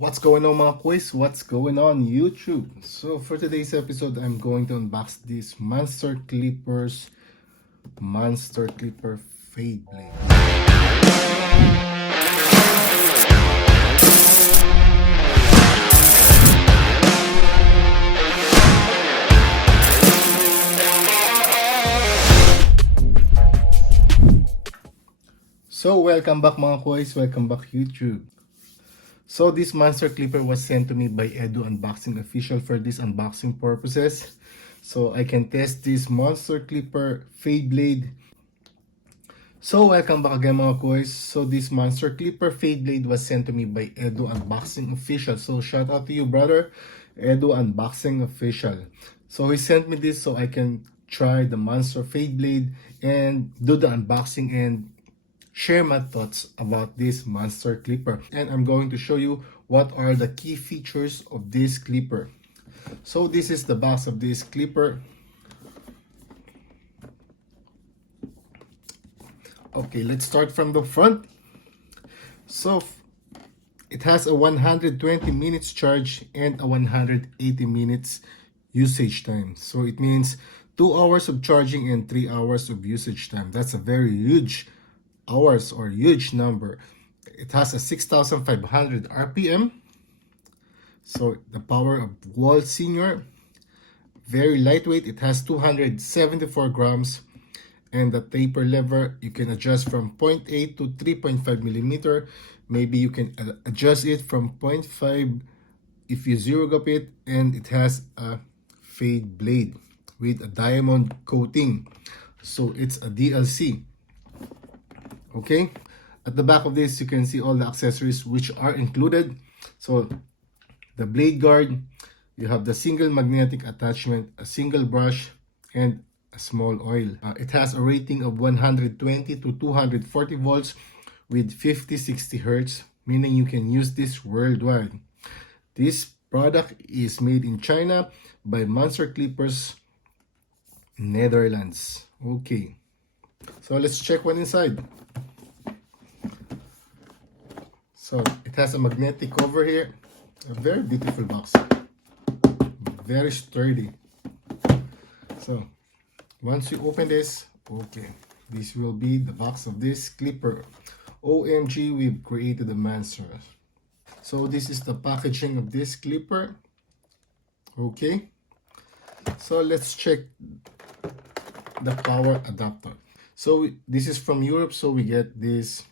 What's going on mga quiz? What's going on YouTube? So for today's episode, I'm going to unbox this Monster Clipper Fade Blade. So welcome back mga quiz, welcome back YouTube. So this monster clipper was sent to me by Edu Unboxing Official for this unboxing purposes. So I can test this monster clipper fade blade. So welcome back again mga boys. So this monster clipper fade blade was sent to me by Edu Unboxing Official. So shout out to you brother, Edu Unboxing Official. So he sent me this so I can try the monster fade blade and do the unboxing and share my thoughts about this monster clipper, and I'm going to show you what are the key features of this clipper. So this is the box of this clipper. Okay, let's start from the front. So it has a 120 minutes charge and a 180 minutes usage time. So it means 2 hours of charging and 3 hours of usage time. That's a very huge hours or huge number. It has a 6,500 RPM. So the power of Wall Senior. Very lightweight. It has 274 grams. And the taper lever, you can adjust from 0.8 to 3.5 millimeter. Maybe you can adjust it from 0.5 if you zero gap it. And it has a fade blade with a diamond coating. So it's a DLC. Okay, at the back of this you can see all the accessories which are included. So the blade guard, you have the single magnetic attachment, a single brush, and a small oil. It has a rating of 120 to 240 volts with 50-60 hertz, meaning you can use this worldwide. This product is made in China by Monster Clippers, Netherlands. Okay, so let's check one inside. So it has a magnetic cover here, a very beautiful box, very sturdy. So once you open this, okay, this will be the box of this clipper. OMG, we've created a monster. So this is the packaging of this clipper. Okay, so let's check the power adapter. So this is from Europe, so we get this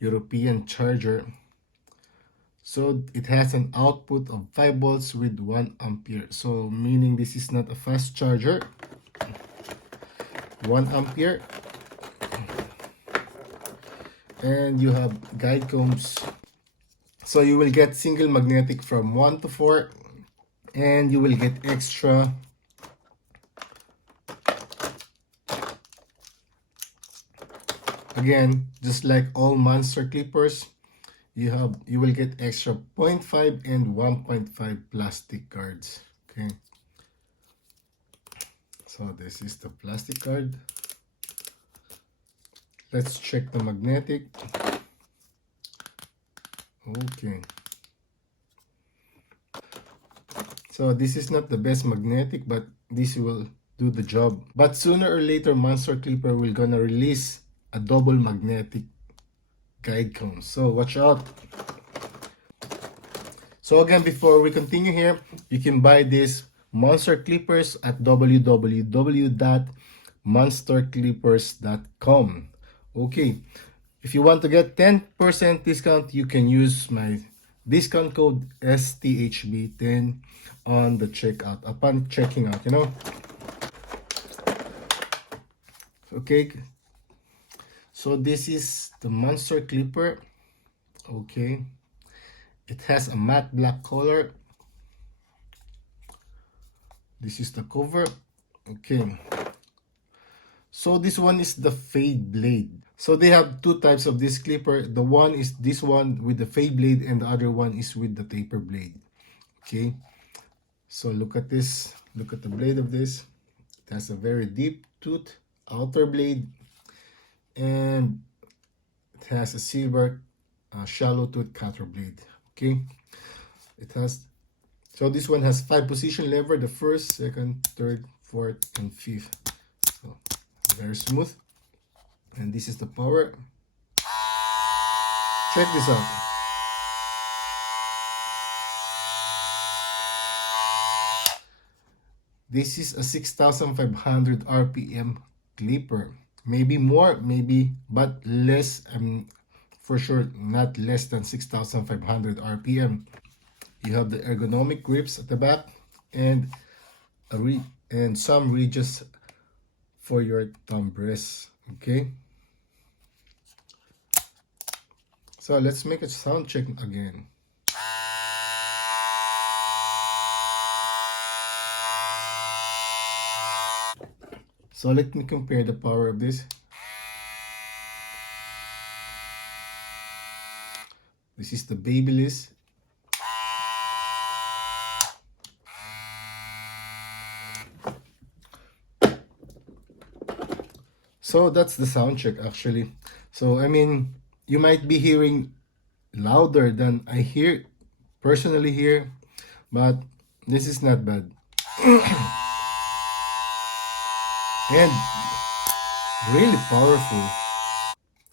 European charger. So it has an output of 5 volts with 1 ampere. So meaning this is not a fast charger. 1 ampere. And you have guide combs. So you will get single magnetic from 1 to 4. And you will get extra again, just like all monster clippers, you will get extra 0.5 and 1.5 plastic cards. Okay, so this is the plastic card. Let's check the magnetic. Okay, so this is not the best magnetic, but this will do the job. But sooner or later, Monster Clipper will gonna release a double magnetic guide cone, so watch out. So again, before we continue here, you can buy these monster clippers at www.monsterclippers.com. Okay, if you want to get 10% discount, you can use my discount code STHB10 on the checkout, upon checking out, you know. Okay, so this is the monster clipper. Okay, it has a matte black color. This is the cover. Okay, so this one is the fade blade. So they have two types of this clipper. The one is this one with the fade blade, and the other one is with the taper blade. Okay, so look at this, look at the blade of this. It has a very deep tooth outer blade, and it has a silver shallow tooth cutter blade. Okay, it has, so this one has 5 position lever, the first, second, third, fourth, and fifth. So very smooth. And this is the power. Check this out. This is a 6,500 RPM clipper. Maybe more, maybe, but less. For sure not less than 6,500 RPM. You have the ergonomic grips at the back and and some ridges for your thumb rest. Okay. So let's make a sound check again. So let me compare the power of this. This is the Babyliss. So that's the sound check actually. So I mean, you might be hearing louder than I hear personally here, but this is not bad. And really powerful.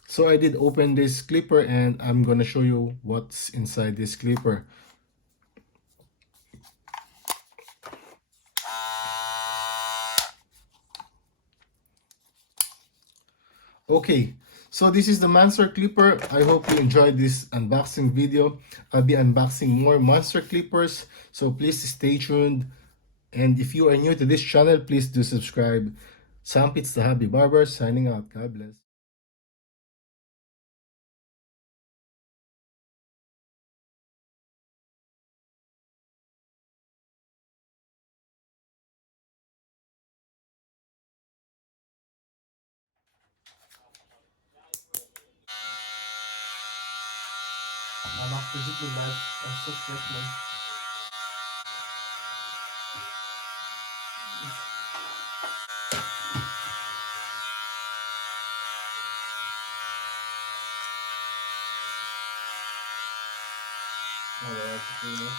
So I did open this clipper and I'm gonna show you what's inside this clipper. Okay, so this is the Monster Clipper. I hope you enjoyed this unboxing video. I'll be unboxing more Monster Clippers, so please stay tuned. And if you are new to this channel, please do subscribe. Sampits the Hobby Barber signing out. God bless. I'm after with that. I'm so stressed, man. Alright, okay, man.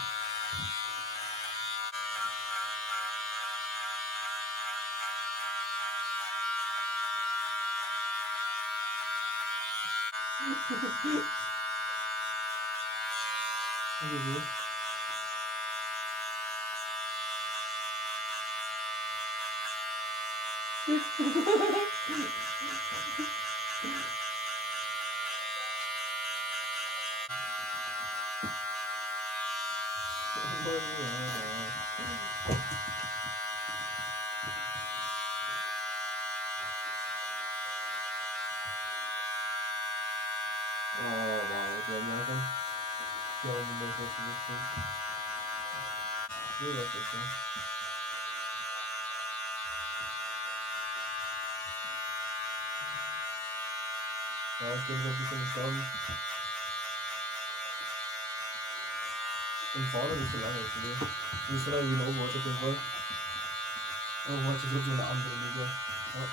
Okay, oh wow, ganyan. Kaya mo ba sa solution? Hindi ba siya? Tapos yung gabi sa sound, yung follow gusto lang actually. Gusto lang yung overwatch at yung follow. Overwatch is yung na-under video. Oh.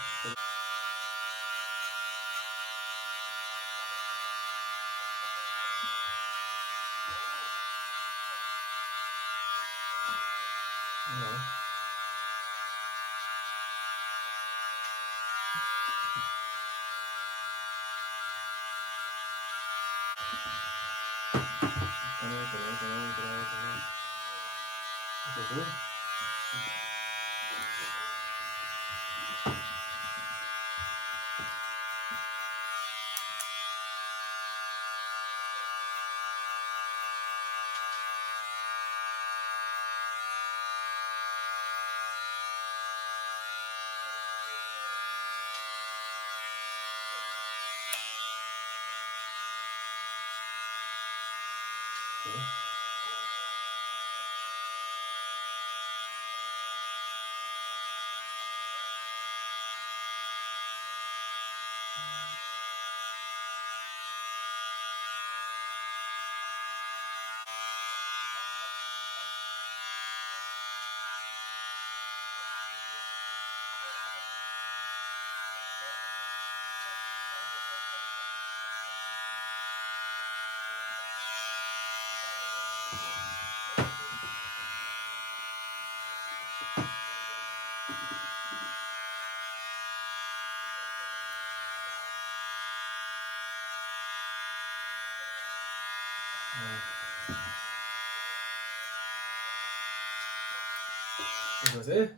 Ich weiß eh.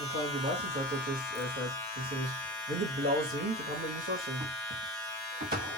Und vor allem die meisten Zeit, wenn die blau sind, dann kann man nicht aussehen.